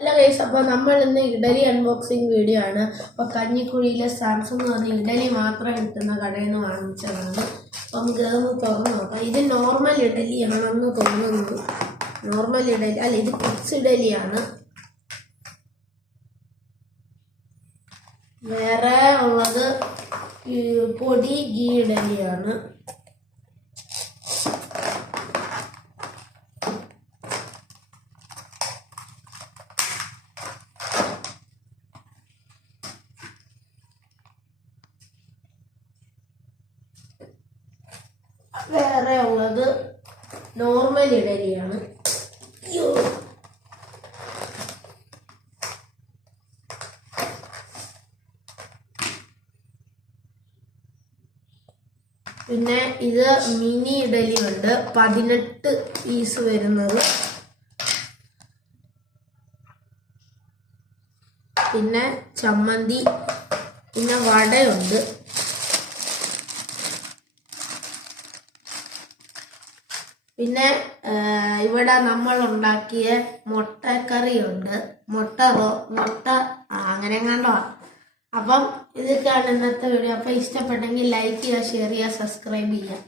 Hello guys, അപ്പോൾ നമ്മൾ ഇന്ന് ഇഡലി അൺബോക്സിങ് വീഡിയോ ആണ്. അപ്പോൾ കഞ്ഞിക്കുഴിയിലെ സാംസങ് എന്ന് പറഞ്ഞ ഇഡലി മാത്രം കിട്ടുന്ന കടയിൽ നിന്ന് വാങ്ങിച്ചതാണ്. അപ്പോൾ നമുക്ക് അതൊന്ന് തുറന്നു നോക്കാം. ഇത് നോർമൽ ഇഡലിയാണെന്ന് തോന്നുന്നു. നോർമൽ ഇഡലി അല്ല, ഇത് കിഡ്സ് ഇഡലിയാണ്. വേറെ ഉള്ളത് പൊടി ഗീ ഇഡലിയാണ്. വേറെ ഉള്ളത് നോർമൽ ഇഡലിയാണ്. പിന്നെ ഇത് മിനി ഇഡലി ഉണ്ട്, 18 പീസ് വരുന്നത്. പിന്നെ ചമ്മന്തി, പിന്നെ വടയുണ്ട്. പിന്നെ ഇവിടെ നമ്മൾ ഉണ്ടാക്കിയ മുട്ടക്കറിയുണ്ട്. മുട്ട അങ്ങനെ കണ്ടോ. അപ്പം ഇതൊക്കെയാണ് ഇന്നത്തെ വീഡിയോ. അപ്പം ഇഷ്ടപ്പെട്ടെങ്കിൽ ലൈക്ക് ചെയ്യുക, ഷെയർ ചെയ്യുക, സബ്സ്ക്രൈബ് ചെയ്യുക.